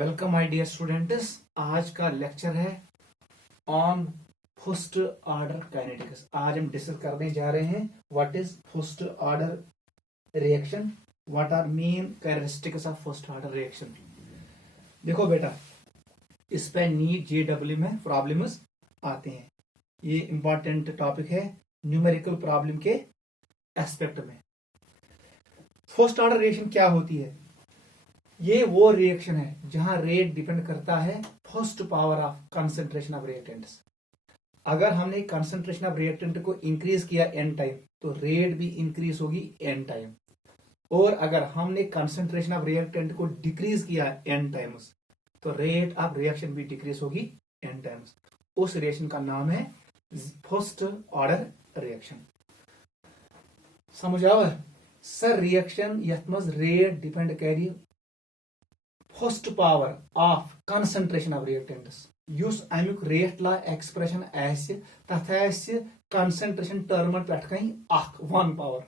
Welcome my dear students. आज का lecture है ऑन फर्स्ट ऑर्डर काइनेटिक्स। आज हम डिस्कस करने जा रहे हैं what is first order reaction, what are main characteristics of first order reaction. देखो बेटा, इस पे नीट जेडब्ल्यू में प्रॉब्लम्स आते हैं। ये इंपॉर्टेंट टॉपिक है न्यूमेरिकल प्रॉब्लम के एस्पेक्ट में। फर्स्ट ऑर्डर रिएक्शन क्या होती है? ये वो रिएक्शन है जहां रेट डिपेंड करता है first power of concentration of reactants. अगर हमने कंसंट्रेशन ऑफ रिएक्टेंट को इंक्रीज किया एन टाइम तो रेट भी इंक्रीज होगी एन टाइम, और अगर हमने कंसंट्रेशन ऑफ रिएक्टेंट को डिक्रीज किया एन टाइम्स तो रेट ऑफ रिएक्शन भी डिक्रीज होगी एन टाइम्स। उस रिएक्शन का नाम है फर्स्ट ऑर्डर रिएक्शन। समझ आओ सर? रिएक्शन यथ मज रेट डिपेंड करी first power of concentration of reactants. Use अमुक रेट ला एक्सप्रेशन आसि तथ आसि कंसंट्रेशन टर्मन पे कहीं वन पावर।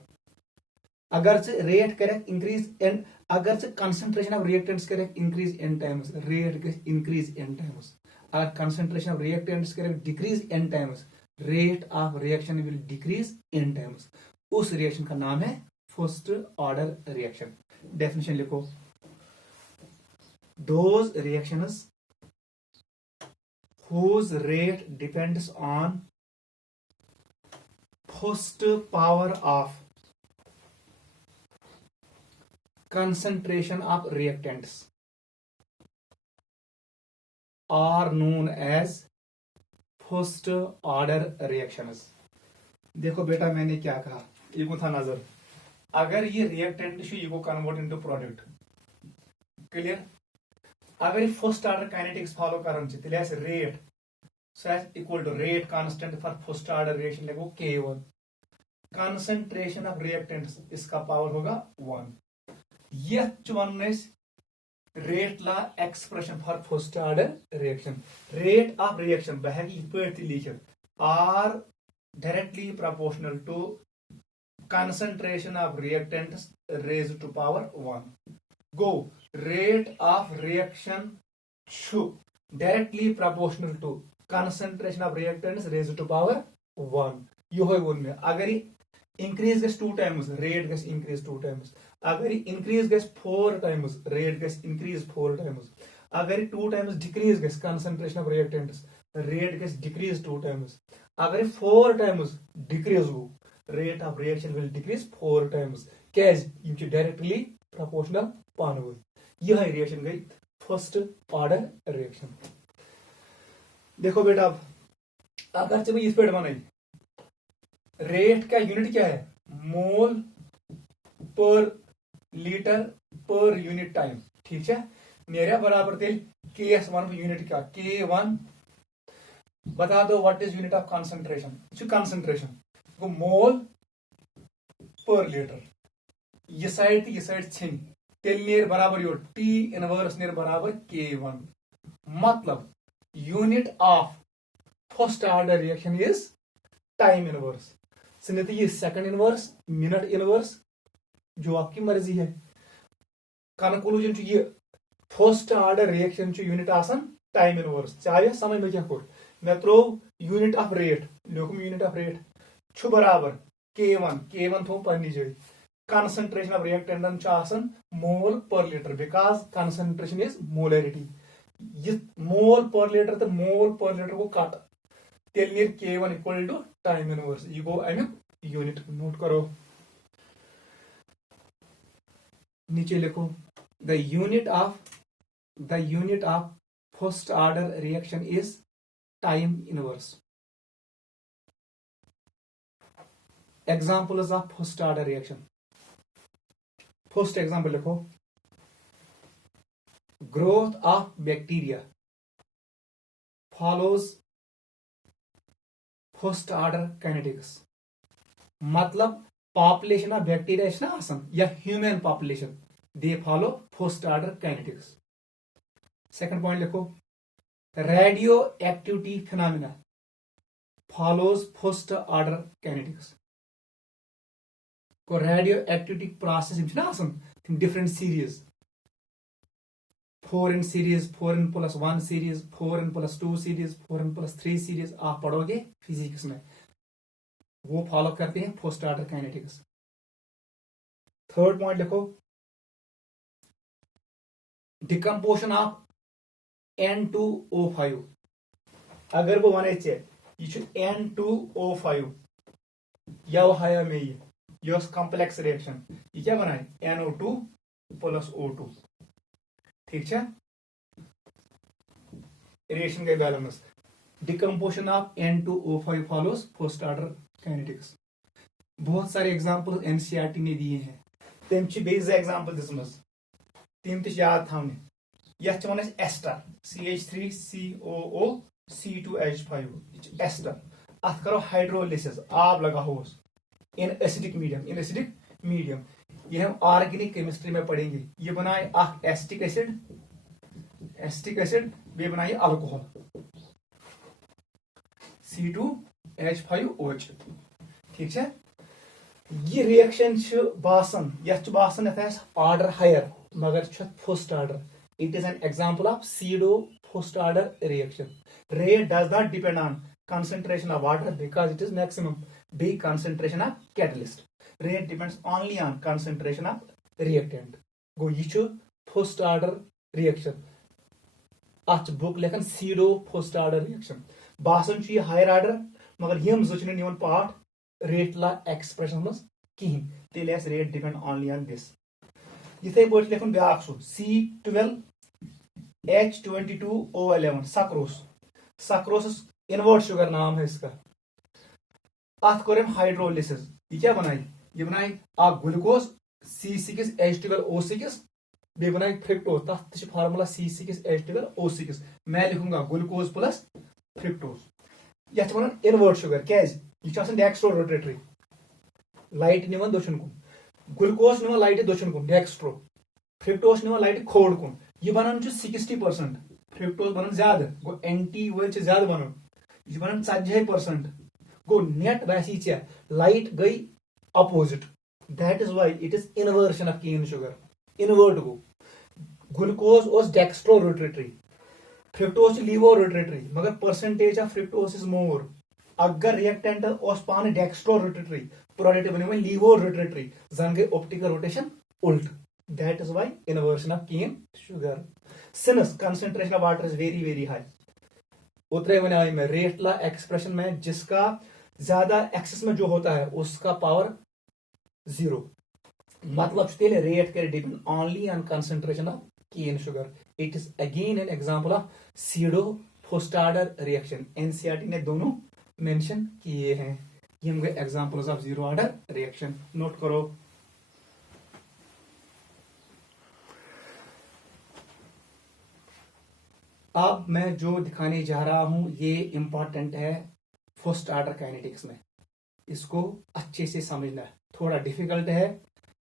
अगर से रेट करे इंक्रीज एन, अगर से कंसंट्रेशन ऑफ रिएक्टेंट्स करे इंक्रीज एन टाइम्स, रेट गए इंक्रीज एन टाइम्स। अगर कंसंट्रेशन ऑफ रिएक्टेंट्स करे decrease n times, rate of reaction will decrease n times. उस रिएक्शन का नाम है फर्स्ट ऑर्डर रिएक्शन। डेफिनेशन लिखो, those reactions whose rate depends on first power of concentration of reactants are known as first order reactions। देखो बेटा, मैंने क्या कहा, ये को था नजर। अगर ये रिएक्टेंट ये को कन्वर्ट इनटू प्रोडक्ट, क्लियर? अगर फर्स्ट ऑर्डर काइनेटिक्स फॉलो करन तेल rate equal to rate constant for first order reaction लिखो K1। कंसंट्रेशन ऑफ रिएक्टेंट्स इसका पावर होगा 1। यह वन rate law expression for first order reaction. Rate of reaction बह लिखित are directly proportional to concentration of reactants raise to power 1। गो rate of reaction should directly proportional to concentration of reactants raised to power 1। यो वोन में अगर increase गस 2 times, rate गस increase 2 times. अगर इंक्रीज गस 4 टाइम्स, रेट गस इंक्रीज 4 टाइम्स। अगर 2 टाइम्स डिक्रीज गस कंसंट्रेशन ऑफ रिएक्टेंट्स, रेट गस डिक्रीज 2 टाइम्स। अगर 4 टाइम्स डिक्रीज गो, rate of reaction will decrease 4 times. कैज यम छ डायरेक्टली प्रोपोर्शनल पानवे। यह रिएक्शन गई फर्स्ट ऑर्डर रिएक्शन। देखो बेटा, अब अगर से इस पे बनाई, रेट का यूनिट क्या है? मोल पर लीटर पर यूनिट टाइम। ठीक है, मेरा बराबर तेल Ks1 यूनिट क्या? K1 बता दो what is unit of concentration. Concentration को मोल पर लीटर, ये साइड छिन तेल नेर बराबर यो T इनवर्स नेर बराबर K1। मतलब unit of first order reaction is time inverse. सिर्फ ये सेकंड इनवर्स, मिनट इनवर्स, जो आपकी मर्जी है। कंक्लूजन ये फर्स्ट ऑर्डर रिएक्शन यूनिट आसान टाइम इनवर्स। चाहे समझ में क्या कोर मैं त्रो यूनिट ऑफ रेट लिखूं, यूनिट ऑफ रेट छु बराबर K1 थो पन्नी जगह। concentration of reactant mole per liter because concentration is molarity। ये मोल पर लीटर तो मोल पर लीटर को काट तेल नीर K1 equal to time inverse. ये गो अमुक यूनिट। नोट करो, नीचे लिखो the unit of first order reaction is time inverse. Examples of first order reaction. First example लिखो, growth of bacteria follows first order kinetics. मतलब पॉपुलेशन ऑफ बैक्टीरिया या human population, they follow first order kinetics. Second point लिखो, radioactivity phenomena follows first order kinetics. को radioactivity process different series 4 in series, 4n+1 series, 4n+2 series, 4n+3 series आप पढ़ोगे physics में, वो follow करते हैं first order kinetics. Third point लिखो, decomposition of N2O5। अगर बह वन यह N2O5 यव हाया मे यह कॉम्प्लेक्स रिएक्शन, यह क्या बनाए NO2+O2, ठीक है, रिएक्शन गई balance. Decomposition of N2O5 follows first order kinetics. बहुत सारे एग्जांपल एनसीईआरटी ने दिए हैं, तम एग्जांपल दिसमस तम त याद थवने, यह one ester CH3COO C2H5 ester, अत करो हाइड्रोलिसिस, आब लगाओ इन एसिडिक मीडियम, ये हम ऑर्गेनिक केमिस्ट्री में पढ़ेंगे। ये बनाए एसिटिक एसिड बे बनाए अल्कोहल C2H5OH, ठीक है। ये रिएक्शन बासन ऑर्डर हायर मगर first order, it is an example of pseudo first order reaction. Rate does not depend on concentration of water because it is maximum. B, concentration of catalyst. Rate depends only on concentration of reactant. Go ये first order reaction. अच book लेखन SIDO first order reaction. बासन ये higher order मगर यम जो निवन part rate law expression मज कहीं, तेल rate depend only on this. इथे पे लेखन back C12H22O11 sucrose invert sugar नाम है इसका। अत कर हाइड्रोलिसिस, ये क्या बनाई, ये बनाई ग्लूकोज C6H12O6 बे बनाई फ्रिक्टोज, तथ फार्मूला C6H12O6। मैं लिखूंगा ग्लूकोज प्लस फ्रिक्टोज। यह वन इनवर्ट शुगर क्या यह डेक्स्ट्रो रोटेटरी, लाइट निवन दोछन कुन, ग्लूकोज निवन लाइट दोछन कुन डेक्स्ट्रो, फ्रिक्टोज निवन लाइट खोड़ कुन। यह बनान 60%, फ्रिक्टोज बनान ज्यादा, गो एंटी वल ज्यादा बनान, यह बनान 40%, गो नेट वैसी लाइट गई opposite, that is why it is inversion of cane sugar. Invert गो, glucose was dextrorotatory, fructose laevorotatory, मगर percentage of fructose is more. अगर रिएक्टेंट पान डेक्स्ट्रो रोटेटरी, प्रोडक्ट बने लीवो रोटेटरी, जन गई ऑप्टिकल रोटेशन उल्ट, that is why inversion of cane sugar. Since concentration of water is very very high, उतरे बने में रेट ला एक्सप्रेशन में जिसका ज्यादा एक्सेस में जो होता है उसका पावर 0, मतलब तेल रेट कर depend only on concentration of cane sugar. It is again an example of pseudo first order reaction. NCERT ने दोनों मेंशन किए हैं। ये हम गए examples of zero order reaction, note करो। अब मैं जो दिखाने जा रहा हूं ये इंपॉर्टेंट है फर्स्ट ऑर्डर काइनेटिक्स में, इसको अच्छे से समझना है। थोड़ा डिफिकल्ट है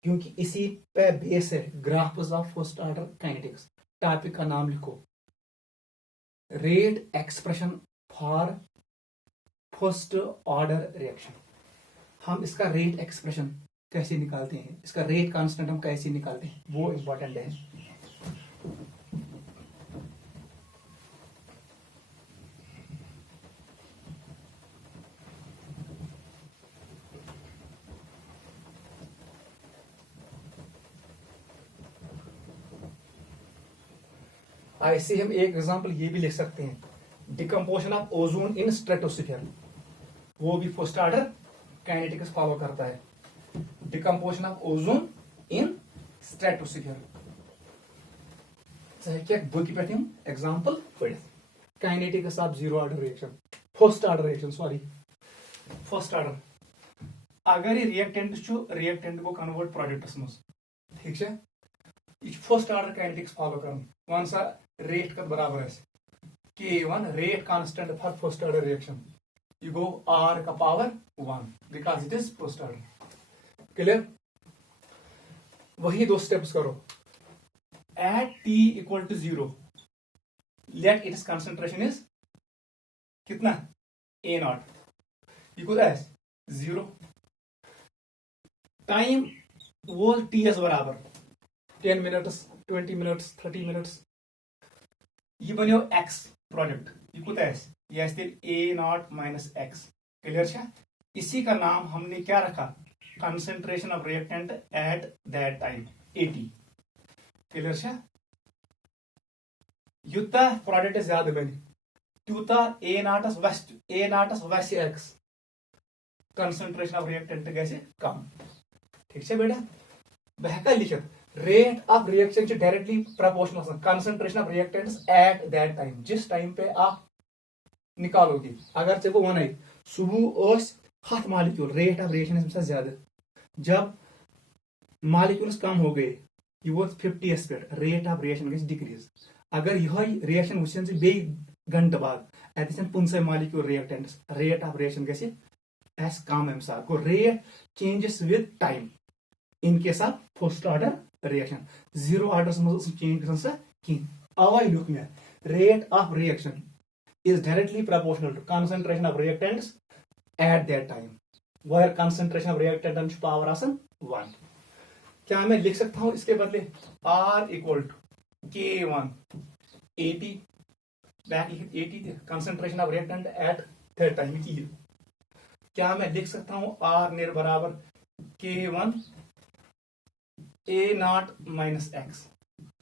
क्योंकि इसी पे बेस है graphs of first order kinetics. Topic का नाम लिखो, rate expression for first order reaction. हम इसका रेट एक्सप्रेशन कैसे निकालते हैं, इसका रेट कांस्टेंट हम कैसे निकालते हैं, वो इंपॉर्टेंट है। ऐसे हम एक एग्जांपल ये भी लिख सकते हैं, decomposition of ozone in stratosphere, वो भी फर्स्ट ऑर्डर काइनेटिक्स फॉलो करता है। Decomposition of ozone in stratosphere क्या बुक पे एग्जांपल पढ़, kinetics of zero order reaction, first order reaction, sorry first order. अगर ये रिएक्टेंट को कन्वर्ट प्रोडक्ट्स मज, ठीक है, ये फर्स्ट ऑर्डर काइनेटिक्स फॉलो कर। वन सा रेट का बराबर है K1 rate constant for first order reaction, you go R का power 1 because it is first order. Clear? वही दो स्टेप्स करो। At T equal to 0 let its concentration is कितना A0 इक्वल एस 0। टाइम वो TS बराबर 10 मिनट्स, 20 मिनट्स, 30 मिनट्स, ये बनो x प्रोडक्ट, ये कुछ ये A not minus x, clear. इसी का नाम हमने क्या रखा, concentration of reactant eight that time 80, clear. Utah product ज्यादा बन तूता A नाटस वस x कंसंट्रेशन ऑफ रिएक्टेंट गए कम, ठीक है बेटा। बह हेका लिखित rate of reaction directly proportional concentration of reactants at that time, जिस टाइम पे आप निकालोगे। अगर चे वो वन सुबह 7 मालिक्यूल, रेट ऑफ रिएक्शन ज्यादा, जब मालिक्यूल्स कम हो गए ये वो 50 पे, रेट ऑफ रिएक्शन गई डिक्रीज। अगर यह रिएक्शन वुचन से बे घंटे बाद अतन 15 molecule reactants, rate of reaction गई एस कम अम सात गो rate changes with time in case of first order reaction. Zero order change ग कहीं, अवे लिख मे rate of reaction is directly proportional to concentration of reactants at that time, where concentration of reactant power आसन 1। क्या मैं लिख सकता हूं इसके बदले R equal to K1 80 back लिखित 80 concentration of reactant eight that time की। क्या मैं लिख सकता हूं R नियर बराबर K1 A not minus x,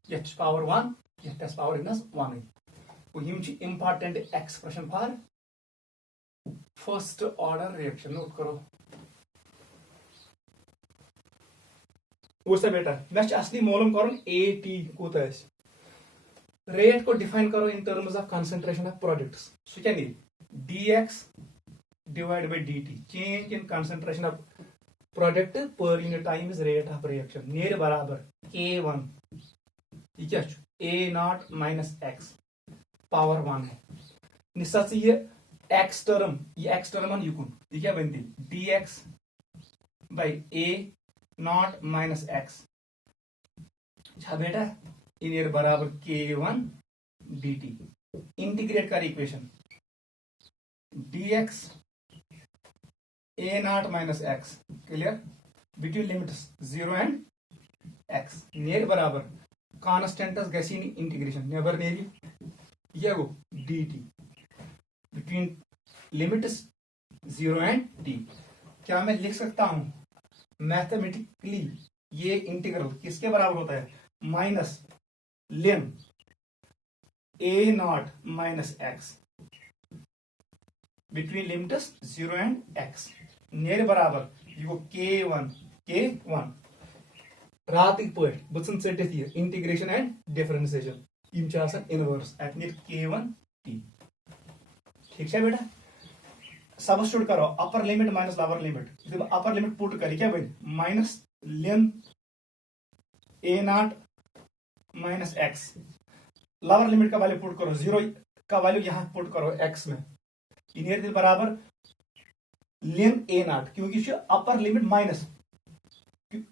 यह पावर 1, यह पावर इनस 1। यम important expression for first order reaction, note करो। वैसे बेटा मे असली मालूम कर AT कूत रेट को डिफाइन करो in terms of concentration of products, so क्या dx divide by dt, change in concentration of product per unit time is rate of reaction, नियर बराबर K1 ये क्या A not minus x power 1 है। निशा से ये x टर्म युकुन ये क्या बनती dx by A not minus x, अच्छा बेटा इन बराबर K1 dt। इंटीग्रेट कर equation dx A not minus x, clear, between limits 0 and x नियर बराबर कांस्टेंटस गसी इंटीग्रेशन नेबर नेरी ये गो dt between limits 0 and t। क्या मैं लिख सकता हूं मैथमेटिकली ये इंटीग्रल किसके बराबर होता है, माइनस लिम A not minus x between limits 0 and x नियर बराबर ये K1 रात पे बचन चटित ये इंटीग्रेशन एंड डिफरेंशिएशन इनवर्स एट नियर K1 t, ठीक है बेटा। सबस्टिट्यूट करो upper limit minus lower limit, जब अपर लिमिट पुट करी क्या बन माइनस लिम A not minus x, lower limit का वैल्यू पुट करो 0 का वैल्यू यहां पुट करो x में, इन बराबर लिम A नॉट, क्योंकि अपर लिमिट माइनस,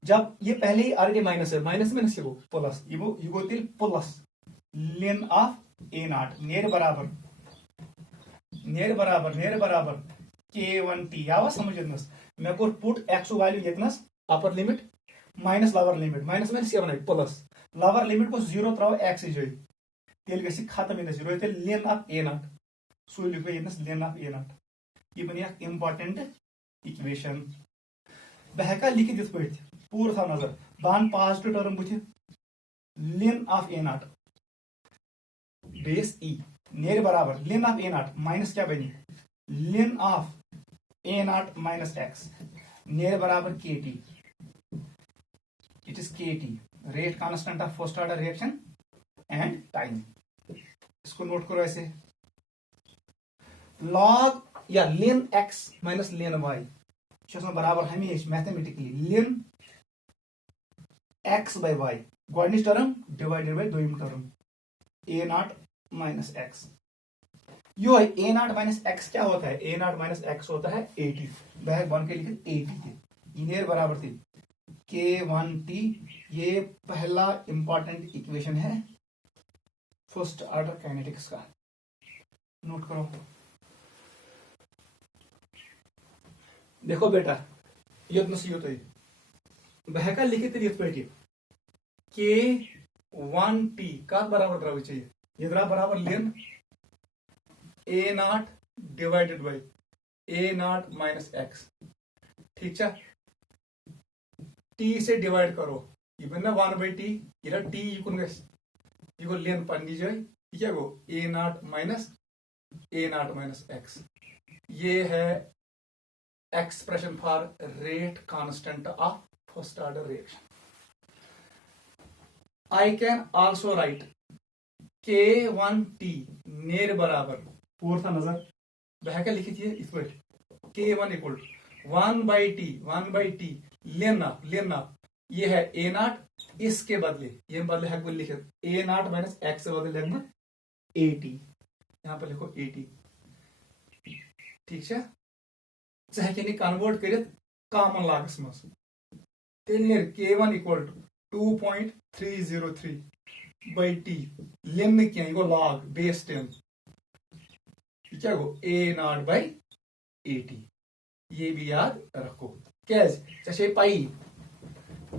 जब ये पहले ही ऑलरेडी माइनस है, माइनस में ना प्लस ये प्लस लिम ऑफ A नॉट नियर बराबर K1 t आवा समझ मे कोर पुट x वैल्यू यतनस upper limit minus lower limit, minus में 7 प्लस लोअर लिमिट को 0 त्रो x जय तेल गसी खत्म इन 0 तेल लिम ऑफ A नॉट, सो लिखो यतनस लिम ऑफ A नॉट, ये बन इंपॉर्टेंट इक्वेशन। बह हेका लिखित दिस पे पूरा था नजर बान पॉजिटिव टर्म बुथ लिम of A naught base e नियर बराबर लिम ऑफ A नॉट माइनस क्या बनी लिम of A not minus x नियर बराबर KT, it is KT rate constant of first order reaction and time. इसको नोट करो ऐसे लॉग या लिन x माइनस लिन y बराबर हमेशा मैथमेटिकली लिन x बाय y गोडनिच टर्म डिवाइडेड बाय दोयम term A not minus x। Yo A not minus x क्या होता है, A नॉट माइनस x होता है 80, वह बन के लिखे 80 थे इनियर बराबर थी K1t। ये पहला इंपॉर्टेंट इक्वेशन है फर्स्ट ऑर्डर काइनेटिक्स का, नोट करो। देखो बेटा युद्ध नसीहत बह का लिखित रित पे K1t का बराबर द्रव्य चाहिए ये द्रा बराबर लेन A naught divided by A not minus x. ठीक है, टी से डिवाइड करो, ये बना 1/t, ये टी युन गो लेन पन्नी जाए, ये क्या गो ए नॉट माइनस एक्स। ये है expression for rate constant of first order reaction. I can also right K1T नेर बराबर पूर था नजर बह क्या लिखित ये इस पर K1 इक्वल 1/t लेना ये है ए नॉट, इसके बदले ये बदले है लिखित ए नॉट माइनस एक्स से बदले लिखना AT, यहाँ पर लिखो AT। ठीक है, कन्वर्ट कर कॉमन लागस मज तेल K1 equal to 2.303 by t लेन क्या गो लॉग बेस 10, क्या गो ए नॉट बाई AT। ये भी याद रखो, क्या पाई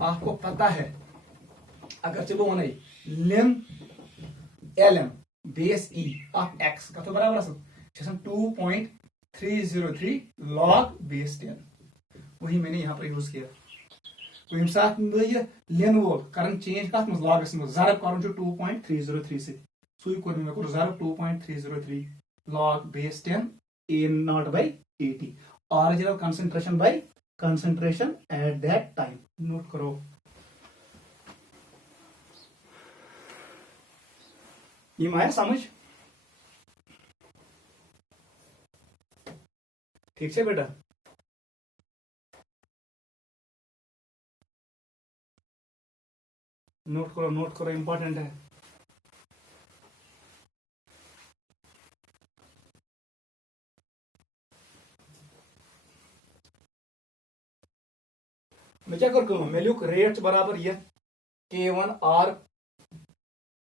आपको पता है अगर चलो one lane LM base E of x कत बराबर 2.303 लॉग बेस 10। वही मैंने यहाँ पर यूज किया। तो यम साथ ये लेन वोल कर चेंज कत मज लागस मज जरब कर 2.303 से सू कोर मे कोर जरब 2.303 log base 10 A naught by AT original concentration by concentration eight that time. Note करो। ये आया समझ? ठीक है बेटा, नोट करो इंपॉर्टेंट है। मैं क्या कर मैं लिख रेट बराबर ये K1 R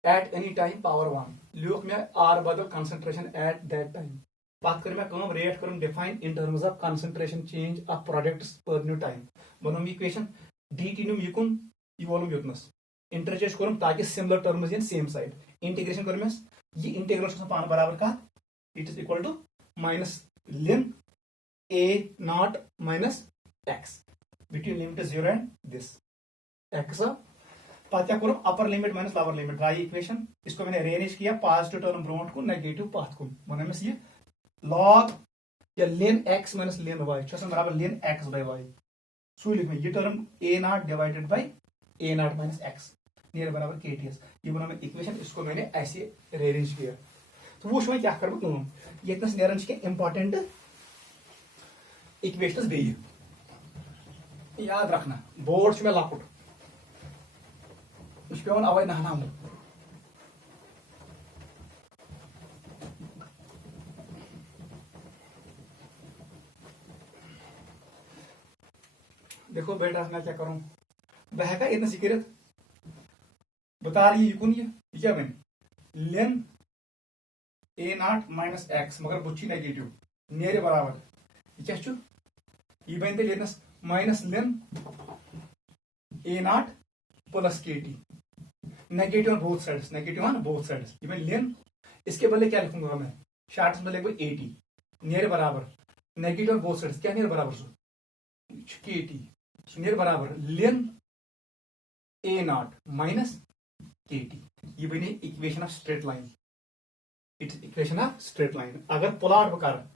at any time power 1 लिख मैं R बदल कंसंट्रेशन एट दैट टाइम। पत कर मैं रेट कर define in terms of concentration change of products पर न्यू टाइम। बनो इक्वेशन dt नुम युकुन योलुम युतनस इंटरचेंज करूँ ताकि similar terms in same side. Integration कर ये इंटीग्रल पान बराबर का it is equal to minus लिन A not minus x between limit 0 and this x. पता क्या करूँ upper limit minus lower limit ड्राई इक्वेशन। इसको मैंने रेंज किया पॉजिटिव टर्म ब्रोट को नेगेटिव पाथ को बना ये लॉग या लेन एक्स माइनस लेन वाई बराबर लेन एक्स बाई वाई। सू लिख मैं ये term A naught divided by A not minus x नियर बराबर KTS। ये बना मैं इक्वेशन, इसको मैंने ऐसे रेंज किया। तो वो मैं क्या कर ये नेरन इंपॉर्टेंट इक्वेशन बे याद रखना बोर्ड में लकुट पे अवे नहनाम। देखो बेटा मैं क्या करूं बह का इतना सिक्योर बता रही युकुन ये क्या मैंने लेन ए नॉट माइनस एक्स मगर बुची नेगेटिव नेरे बराबर क्या ये बन लेनस माइनस लेन A naught plus KT negative on both sides ये मैं लेन इसके बदले क्या लिखूंगा मैं शॉर्ट में लिखूंगा AT नियर बराबर नेगेटिव ऑन बोथ साइड्स क्या नियर बराबर KT नियर बराबर लेन ए नॉट माइनस KT। ये बने equation of straight line. It's equation of straight line. अगर प्लॉट कर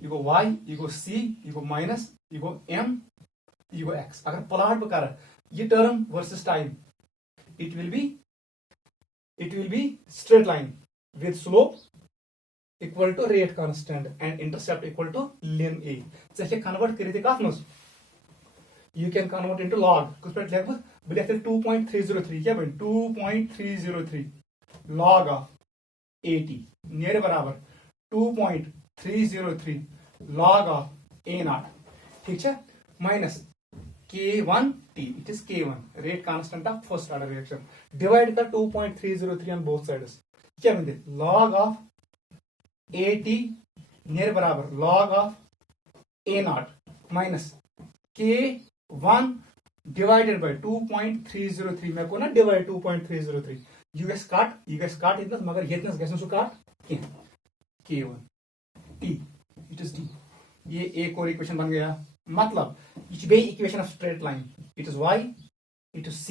you go y, you go c, you go minus, you go m, you go x। अगर plot कर ये term versus time it will be straight line with slope equal to rate constant and intercept equal to ln a। चाहिए convert करिए कत मज you can convert into log कुछ पे लिख बस लिखते 2.303 क्या बन 2.303 log of AT नियर बराबर 2.303 log of A naught। ठीक है minus K1T it is K1 rate constant of first order reaction divide कर 2.303 ऑन बोथ साइड्स क्या बनते log of AT नियर बराबर log of A naught minus K1 divided by 2.303 मैं को ना divide 2.303 यह गस कट इतनस मगर यतनस गस सह कट K1 T it is T। ये एक और इक्वेशन बन गया। मतलब ये बे equation of straight line, it is y, it is c,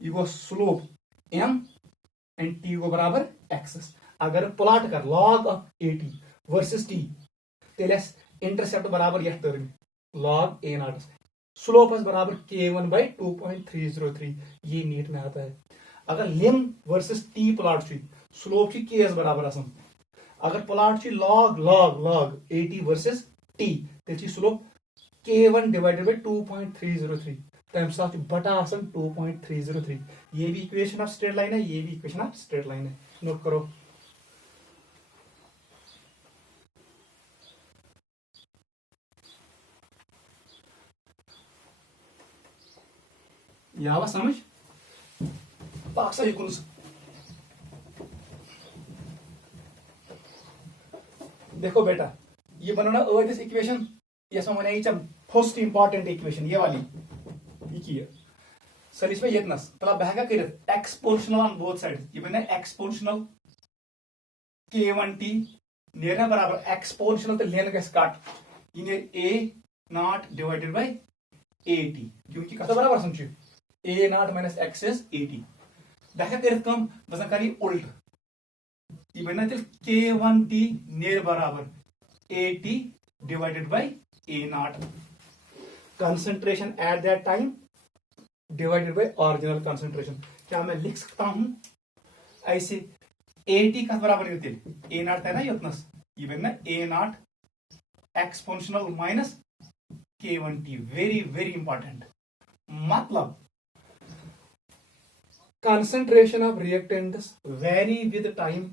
ये गो स्लोप m एंड t गो बराबर x। अगर प्लॉट कर log of AT versus t तेल इंटरसेप्ट बराबर यह टर्म log A0, स्लोप बराबर K1 by 2.303। ये नीट में आता है। अगर लिम versus t plot slope K बराबर आसान। अगर प्लॉट log log log AT versus t तेल स्लोप K1 डिवाइडेड by 2.303 तम साथ बटा आसान 2.303। ये भी इक्वेशन ऑफ स्ट्रेट लाइन है, ये भी इक्वेशन ऑफ स्ट्रेट लाइन है। नोट करो। यह समझ पाक युन देखो बेटा, ये बनाना अर्थ इक्वेशन, ये वन फर्स्ट इंपॉर्टेंट इक्वेशन ये वाली ये सर इसमें यतनस तला बह कर एक्सपोनेंशियल ऑन बोथ साइड। ये बना एक्सपोनेंशियल K1T नेरना बराबर एक्सपोनेंशियल तो लेन गस कट ये नेर A0 डिवाइडेड बाय AT, क्योंकि कत बराबर समझ A0 minus x is AT। बह कर कम बस कर उल्ट ये बना तेल K1T नेर बराबर AT divided by A0। Concentration eight that time divided by original concentration. क्या मैं लिख सकता हूं ऐसे AT का बराबर तेल A0 है ना यतनस, ये बना A0 exponential minus K1T। Very very important. मतलब concentration of reactants vary with time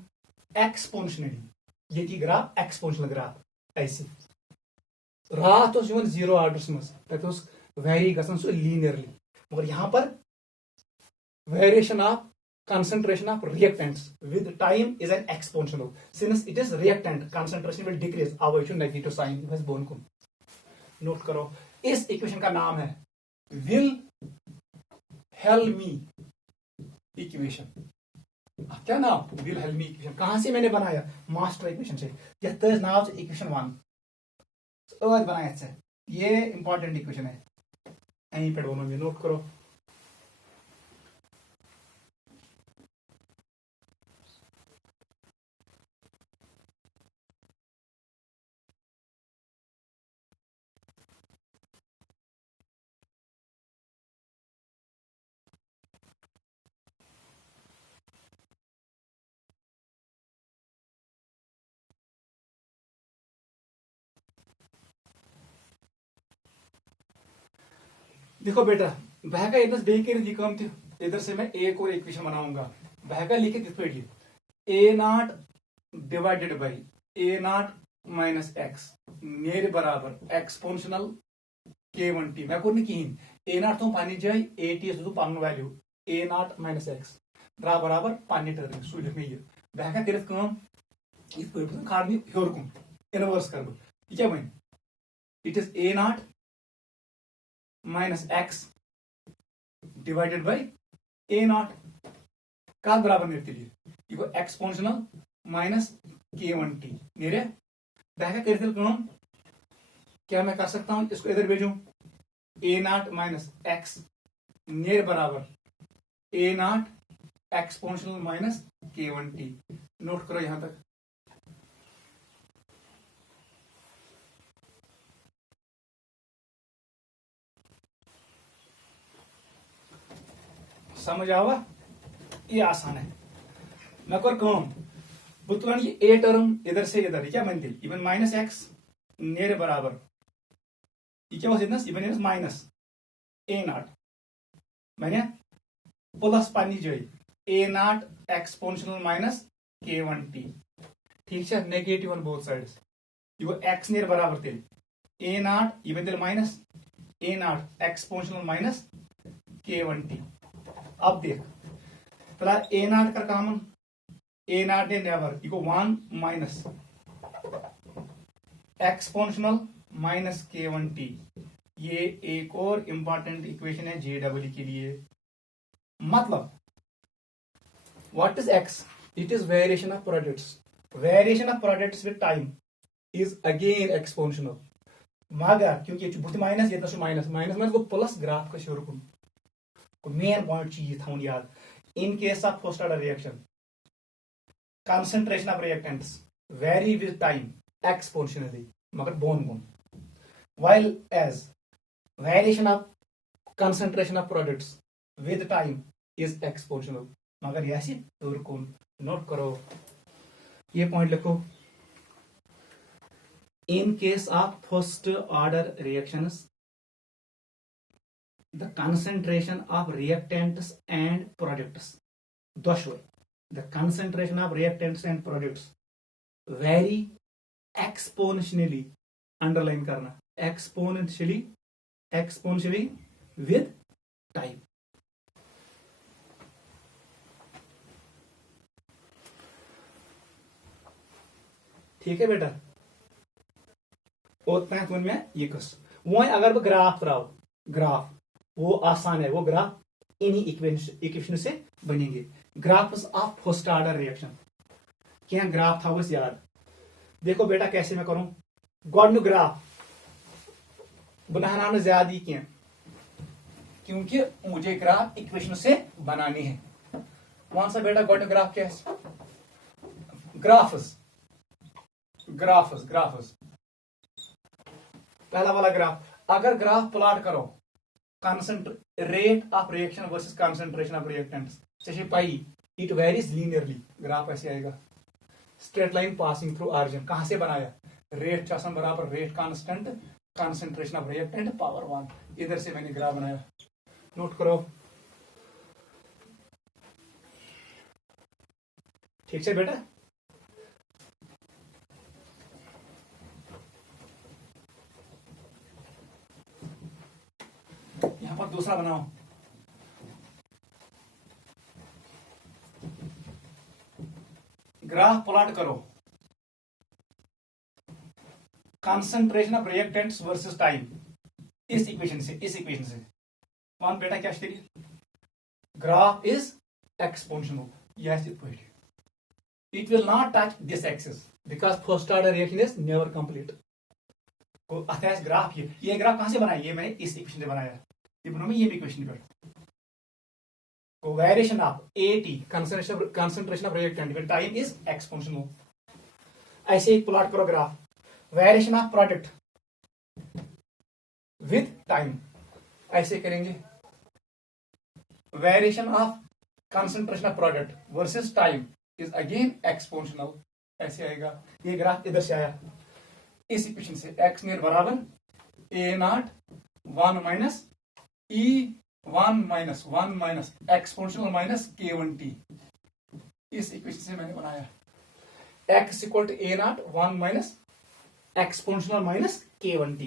exponentially। ये ग्राफ एक्सपोनेंशियल ग्राफ ऐसे रात जीरो ऑर्डर मज तथ वैरी गसन सो लीनियरली, मगर यहाँ पर variation of concentration of reactants with time is an exponential। since it is reactant concentration will decrease, अब negative sign बस बोन को नोट करो। इस इक्वेशन का नाम है विल हेल्मी इक्वेशन। क्या नाम विल हेल्मी इक्वेशन। कहां से मैंने बनाया, मास्टर इक्वेशन से। यह नाम से इक्वेशन 1 बनाया से। ये इंपॉर्टेंट इक्वेशन है, यहीं पे दोनों में नोट करो। देखो बेटा, बहका इधर देख के लिखम थी, इधर से मैं एक और इक्वेशन बनाऊंगा। बहका लिखे किस पे A0 divided by A0 minus x मेरे बराबर एक्सपोनेंशियल K1T। मैं कुछ कहीं A0 तो पानी जाए AT तो पन वैल्यू A0 माइनस x द्रा बराबर पानी टर्म सू लिख में ये बहका करित कम इस पे खाड़ में हेर कुन इनवर्स कर बो ये क्या बन it is A0 minus x divided by A0 का बराबर मेरे लिए ये एक्सपोनेंशियल माइनस K1T मेरे बहका करित कम। क्या मैं कर सकता हूं, इसको इधर भेजूं A0 माइनस x नेर बराबर A0 exponential minus K1T। Note करो यहां तक। समझ आवा, ये आसान है। मैं कर कम बुतलन ये ए टर्म इधर से इधर क्या बनती इवन माइनस एक्स नेर बराबर ये क्या इतना इवन माइनस A0 मैंने प्लस पानी जो A0 एक्सपोनेंशियल माइनस K1T। ठीक है, नेगेटिव ऑन बोथ साइड्स ये एक्स नेर बराबर थे A0 even minus A0 exponential minus K1T। अब देख पहला A0 का कॉमन A0 ने नेवर इको 1 माइनस एक्सपोनेंशियल माइनस K1T। ये एक और इंपॉर्टेंट इक्वेशन है JEE के लिए। मतलब What is x? It is variation of products. Variation of products with time is again exponential. मगर क्योंकि ये बुथ माइनस ये माइनस माइनस माइनस गो प्लस ग्राफ का शुरू को मेन पॉइंट चीज थोन याद. In case of first order reaction, concentration of reactants vary with time exponentially, मगर bone bone. While as variation of concentration of products with time is exponential, मगर यह note करो ये पॉइंट लिखो. In case of first order reactions, the concentration of reactants and products, the concentration of reactants and products vary exponentially. Underline करना exponentially with time. ठीक है बेटा. और में ये कस वो अगर बह ग्राफ त्राव ग्राफ वो आसान है. वो ग्राफ इन्हीं इक्वेशन से बनेंगे. Graphs of first order reaction क्या ग्राफ था वो याद. देखो बेटा कैसे मैं करूं. गोडनु ग्राफ बनाना ज्यादा ही क्या क्योंकि मुझे ग्राफ इक्वेशन से बनानी है. कौन सा बेटा गोडनु ग्राफ क्या है. ग्राफ्स पहला वाला ग्राफ. अगर ग्राफ प्लॉट करो rate of reaction versus concentration of reactants जैसे पाई इट वेरीज लीनियरली. ग्राफ ऐसे आएगा. Straight line passing through origin. कहां से बनाया. रेट बराबर rate constant concentration of reactant power 1. इधर से मैंने ग्राफ बनाया. नोट करो. ठीक है बेटा. यहां पर दूसरा बनाओ. ग्राफ प्लॉट करो concentration of reactants versus time. इस इक्वेशन से वन बेटा क्या तेरी graph is exponential. Yes it will not touch this axis because first order reaction is never complete. Graph ये ग्राफ कहां से बनाया. ये मैंने इस इक्वेशन से बनाया. ये भी क्वेश्चन पे. Variation of eighty concentration of reactant with time is exponential. ऐसे ही प्लॉट करो graph. Variation of product with time ऐसे करेंगे. Variation of concentration of product versus time is again exponential. ऐसे आएगा. ये ग्राफ इधर से आया इस इक्वेशन से. एक्स नियर बराबर A naught 1 minus E1 minus exponential minus K1t. इस इक्वेशन से मैंने बनाया. x equal to A naught 1 minus exponential minus K1t.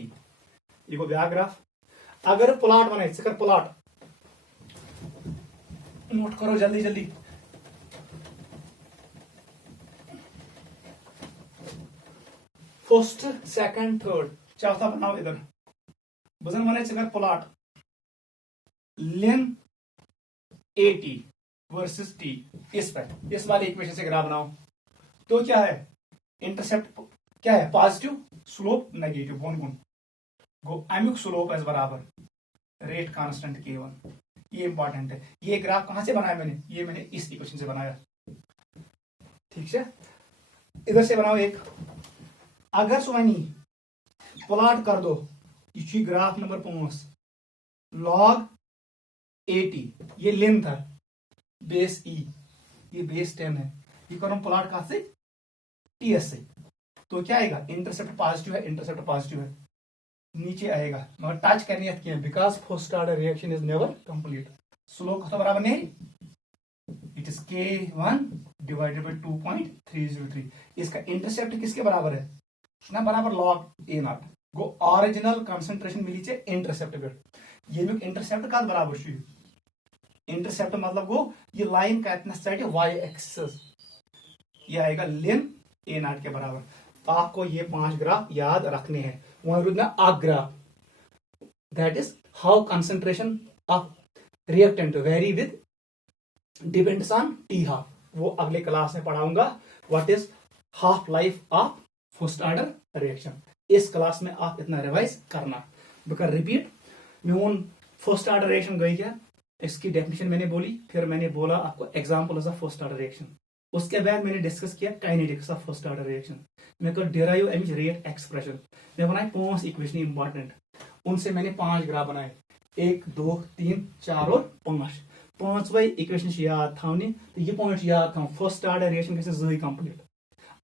ये को ब्याह ग्राफ. अगर प्लॉट बनाए कर प्लॉट नोट करो जल्दी. फर्स्ट सेकंड थर्ड चौथा बनाओ. इधर वजन बनाए कर प्लॉट लेन 80 वर्सेस t. इस वाले इक्वेशन से ग्राफ बनाओ. तो क्या है इंटरसेप्ट क्या है पॉजिटिव स्लोप नेगेटिव कौन गो अमुक स्लोप एज बराबर रेट कांस्टेंट K1. ये इंपॉर्टेंट है. ये ग्राफ कहां से बनाया मैंने. ये मैंने इस इक्वेशन से बनाया. ठीक है. इधर से बनाओ एक. अगर सुनी प्लॉट कर दो ये ग्राफ नंबर 5 लॉग 80. ये लेंथ है बेस E. ये बेस 10 है. ये करो प्लॉट कहां से TS से. तो क्या आएगा इंटरसेप्ट पॉजिटिव है. नीचे आएगा मगर टच करनी है because first order reaction is never complete. Slope तो बराबर नहीं. It is K1 divided by 2.303. इसका इंटरसेप्ट किसके बराबर है ना बराबर लॉग ए नॉट गो ओरिजिनल कंसंट्रेशन मिली चे इंटरसेप्ट पे. ये इंटरसेप्ट का बराबर छू. इंटरसेप्ट मतलब गो ये लाइन कतनस चटे y एक्सिस. ये आएगा लेन ए नॉट के बराबर. आपको ये 5 ग्राफ याद रखने हैं. वहां रुकना आग graph that is how concentration of reactant very with depends on T half. वो अगले क्लास में पढ़ाऊंगा। What is half life of first order reaction. इस क्लास में आप इतना रिवाइज करना। बिकॉज रिपीट मैं फर्स्ट ऑर्डर रिएक्शन गई क्या, इसकी डेफिनेशन मैंने बोली, फिर मैंने बोला आपको examples of first order reaction. उसके बाद मैंने डिस्कस किया kinetics of first order reaction. मैं कर डिराइव एमिज रेट एक्सप्रेशन। मैं बनाए 5 इक्वेशन इंपॉर्टेंट, उनसे मैंने 5 ग्राफ बनाए, 1 2 3 4 और 5। 5 इक्वेशन याद थवनी तो ये पॉइंट याद थव फर्स्ट ऑर्डर रिएक्शन गई जई कंप्लीट।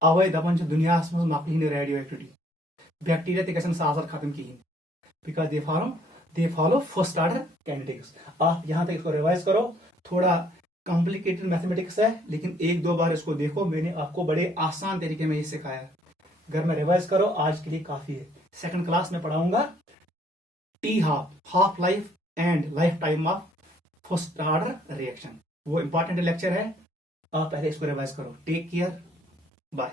अवे दपान दुनिया मज मकल रेडियो एक्टिविटी, बैक्टीरिया तक साजर खत्म कहें, because they follow first order kinetics. आप यहाँ तक इसको रिवाइज करो। थोड़ा कॉम्प्लिकेटेड मैथमेटिक्स है, लेकिन 1-2 बार इसको देखो। मैंने आपको बड़े आसान तरीके में ये सिखाया। घर में रिवाइज करो, आज के लिए काफी है। सेकंड क्लास में पढ़ाऊंगा टी half life and life time of first order reaction. वो इंपॉर्टेंट लेक्चर है, आप पहले इसको रिवाइज करो। Take care, bye.